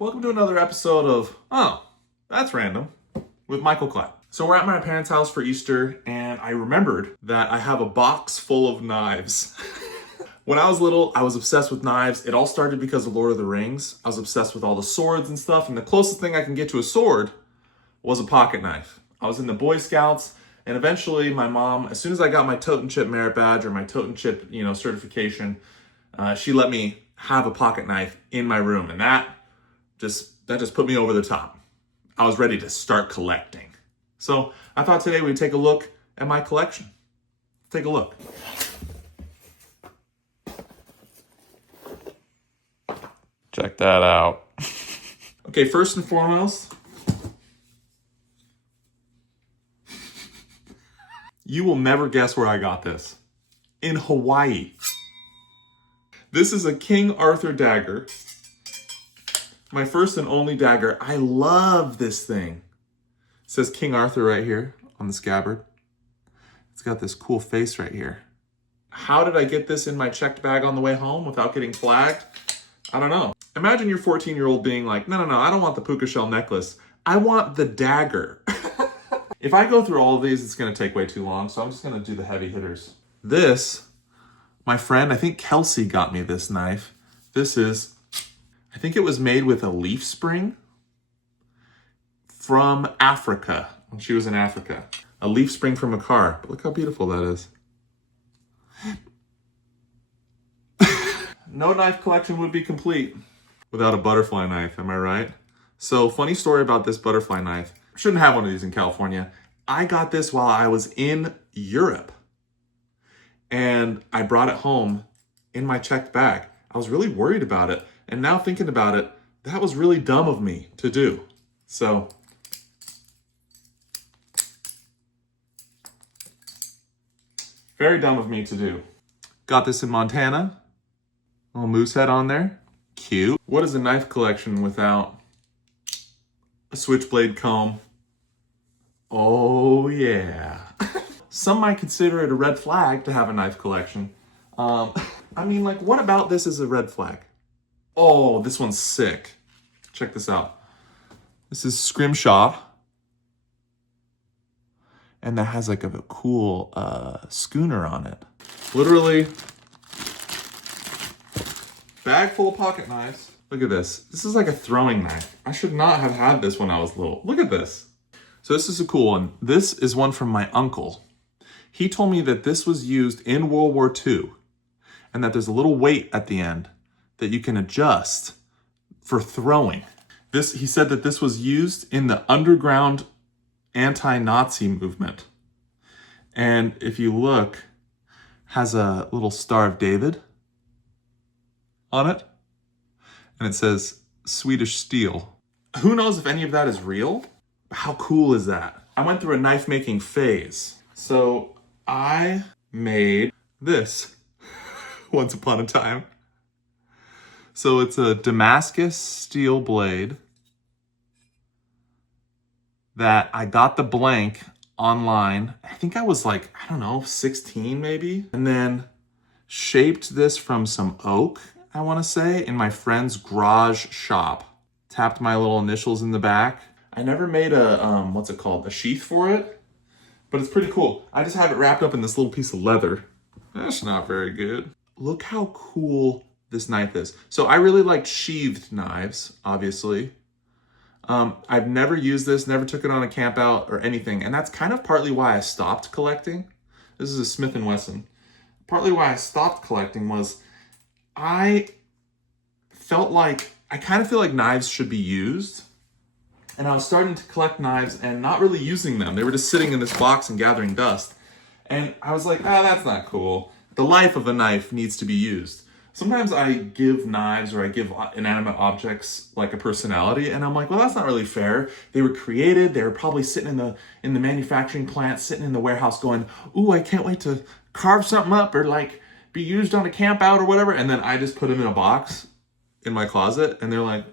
welcome to another episode of Oh, That's Random with Michael Klapp. So we're at my parents' house for Easter, and I remembered that I have a box full of knives. When I was little, I was obsessed with knives. It all started because of Lord of the Rings. I was obsessed with all the swords and stuff, and the closest thing I can get to a sword was a pocket knife. I was in the Boy Scouts, and eventually my mom, as soon as I got my Tote and Chip merit badge or my Tote and Chip, certification, she let me have a pocket knife in my room, and that just put me over the top. I was ready to start collecting. So I thought today we'd take a look at my collection. Take a look. Check that out. Okay, first and foremost, you will never guess where I got this. In Hawaii. This is a King Arthur dagger. My first and only dagger. I love this thing. It says King Arthur right here on the scabbard. It's got this cool face right here. How did I get this in my checked bag on the way home without getting flagged? I don't know. Imagine your 14-year-old being like, no, I don't want the puka shell necklace. I want the dagger. If I go through all of these, it's going to take way too long, so I'm just going to do the heavy hitters. This, my friend, I think Kelsey got me this knife. This is, I think it was made with a leaf spring from Africa, when she was in Africa. A leaf spring from a car. But look how beautiful that is. No knife collection would be complete without a butterfly knife, am I right? So, funny story about this butterfly knife. Shouldn't have one of these in California. I got this while I was in Europe. And I brought it home in my checked bag. I was really worried about it. And now thinking about it, that was really dumb of me to do. So, very dumb of me to do. Got this in Montana. Little moose head on there. Cute. What is a knife collection without a switchblade comb? Oh yeah. Some might consider it a red flag to have a knife collection. What about this is a red flag? Oh, this one's sick. Check this out. This is Scrimshaw. And that has like a cool schooner on it. Literally, bag full of pocket knives. Look at this. This is like a throwing knife. I should not have had this when I was little. Look at this. So this is a cool one. This is one from my uncle. He told me that this was used in World War II and that there's a little weight at the end that you can adjust for throwing. He said that this was used in the underground anti-Nazi movement. And if you look, has a little Star of David on it. And it says Swedish steel. Who knows if any of that is real? How cool is that? I went through a knife making phase. So I made this once upon a time. So it's a Damascus steel blade that I got the blank online. I think I was 16 maybe. And then shaped this from some oak, I want to say, in my friend's garage shop. Tapped my little initials in the back. I never made a sheath for it, but it's pretty cool. I just have it wrapped up in this little piece of leather. That's not very good. Look how cool this knife is. So I really like sheathed knives, obviously. I've never used this, never took it on a camp out or anything. And that's kind of partly why I stopped collecting. This is a Smith & Wesson. Partly why I stopped collecting was I kind of feel like knives should be used. And I was starting to collect knives and not really using them. They were just sitting in this box and gathering dust. And I was like, that's not cool. The life of a knife needs to be used. Sometimes I give knives or I give inanimate objects like a personality, and I'm like, well, that's not really fair. They were created. They were probably sitting in the manufacturing plant, sitting in the warehouse going, ooh, I can't wait to carve something up or be used on a camp out or whatever. And then I just put them in a box in my closet, and they're like,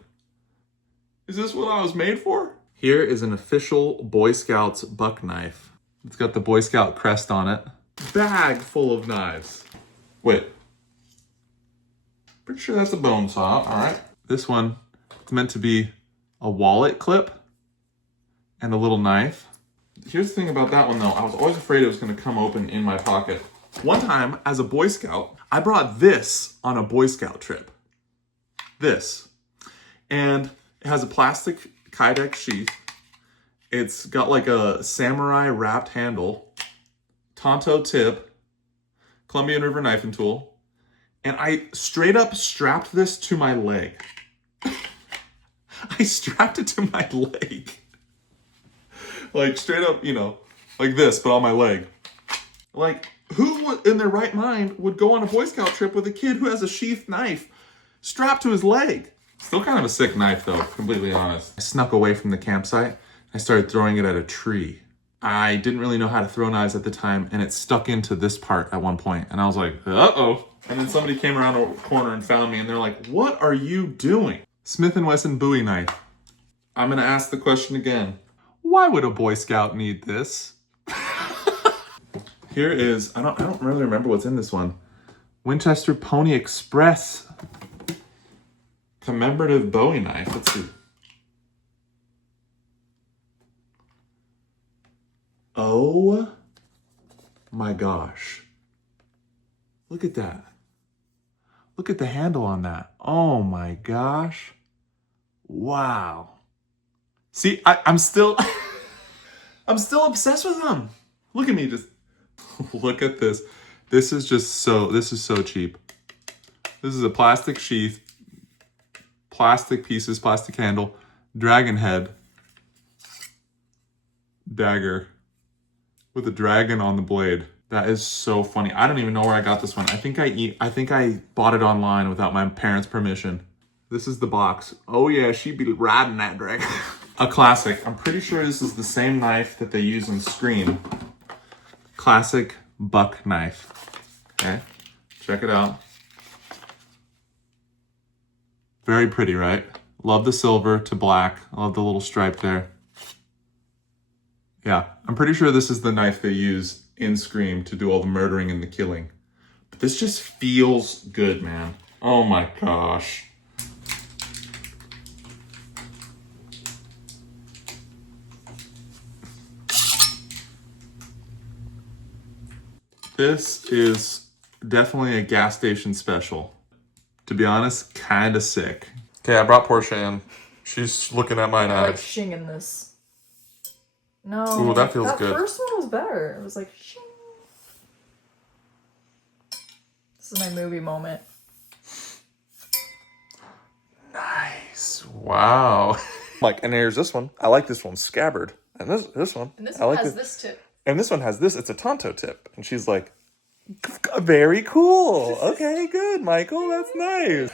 is this what I was made for? Here is an official Boy Scouts buck knife. It's got the Boy Scout crest on it. Bag full of knives. Wait. Pretty sure that's a bone saw. All right. This one It's meant to be a wallet clip and a little knife. Here's the thing about that one though. I was always afraid it was gonna come open in my pocket. One time, as a Boy Scout, I brought this on a Boy Scout trip. This. And it has a plastic Kydex sheath. It's got like a samurai wrapped handle, Tonto tip, Colombian River knifing tool, and I straight up strapped this to my leg. I strapped it to my leg. Like straight up, you know, like this, but on my leg. Like, who in their right mind would go on a Boy Scout trip with a kid who has a sheathed knife strapped to his leg? Still kind of a sick knife though, completely honest. I snuck away from the campsite. I started throwing it at a tree. I didn't really know how to throw knives at the time, and it stuck into this part at one point, and I was like, uh-oh. And then somebody came around a corner and found me, and they're like, what are you doing? Smith & Wesson Bowie knife. I'm gonna ask the question again. Why would a Boy Scout need this? Here is, I don't really remember what's in this one. Winchester Pony Express commemorative Bowie knife. Let's see. Oh my gosh. Look at that. Look at the handle on that. Oh my gosh. Wow. See, I'm still I'm still obsessed with them. Look at me, just look at this. This is so cheap. This is a plastic sheath, plastic pieces, plastic handle, dragon head, dagger with a dragon on the blade. That is so funny. I don't even know where I got this one. I think I bought it online without my parents' permission. This is the box. Oh yeah, she'd be riding that dragon. A classic. I'm pretty sure this is the same knife that they use in Scream. Classic buck knife. Okay, check it out. Very pretty, right? Love the silver to black. I love the little stripe there. Yeah, I'm pretty sure this is the knife they use in Scream to do all the murdering and the killing. But this just feels good, man. Oh my gosh. This is definitely a gas station special. To be honest, kind of sick. Okay, I brought Portia in. She's looking at my knife. I like shinging this. No. Ooh, that feels good. That first one was better. It was like shing. This is my movie moment. Nice. Wow. Like, and here's this one. I like this one, scabbard. And this one. And this I one like has this tip. And this one has this. It's a Tonto tip. And she's like, very cool. Okay, good, Michael. That's nice.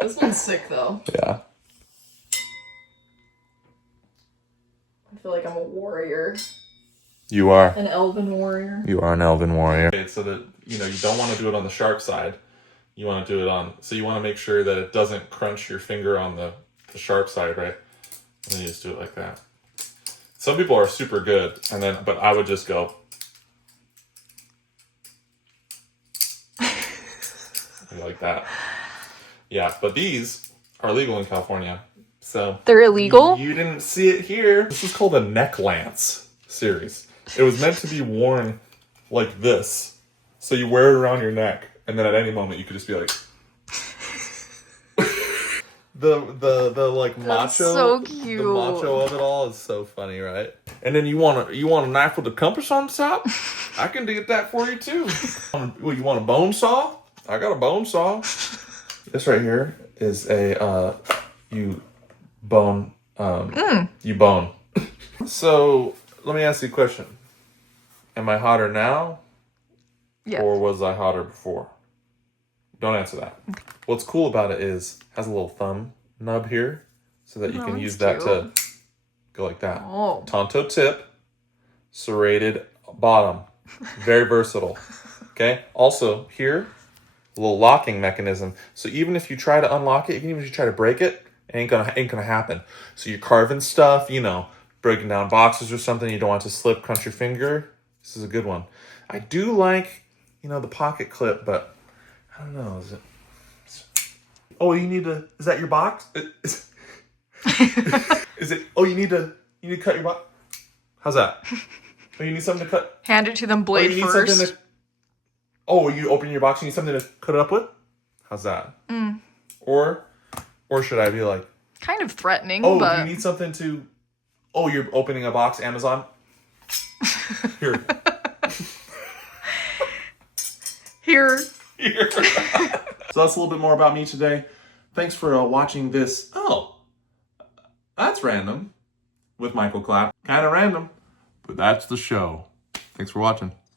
This one's sick, though. Yeah. I feel like I'm a warrior. You are. An elven warrior. You are an elven warrior. Okay, so that, you know, you don't want to do it on the sharp side. You want to do it on, so you want to make sure that it doesn't crunch your finger on the sharp side, right? And then you just do it like that. Some people are super good, but I would just go. Like that. Yeah, but these are legal in California. So they're illegal? You didn't see it here. This is called a neck lance series. It was meant to be worn like this. So you wear it around your neck, and then at any moment you could just be like the like macho. That's so cute. The macho of it all is so funny, right? And then you want a knife with a compass on top? I can get that for you too. Well, you want a bone saw? I got a bone saw. This right here is a you bone. So let me ask you a question. Am I hotter now? Yes. Or was I hotter before? Don't answer that. Okay. What's cool about it is it has a little thumb nub here so that you can use that to go like that. Oh. Tonto tip, serrated bottom. Very versatile. Okay. Also here, a little locking mechanism. So even if you try to unlock it, even if you try to break it, it ain't gonna happen. So you're carving stuff, you know, breaking down boxes or something, you don't want it to slip, crunch your finger. This is a good one. I do like, you know, the pocket clip, but I don't know, is it? Oh, you need to, is that your box? Is it? Oh, you need to cut your box. How's that? Oh, you need something to cut. Hand it to them blade you need first. something to. Oh, you open your box. You need something to cut it up with. How's that? Or should I be like? Kind of threatening. Oh, but... do you need something to? Oh, you're opening a box. Amazon. Here. Here. So that's a little bit more about me today. Thanks for watching this. Oh, that's random with Michael Klapp. Kind of random, but that's the show. Thanks for watching.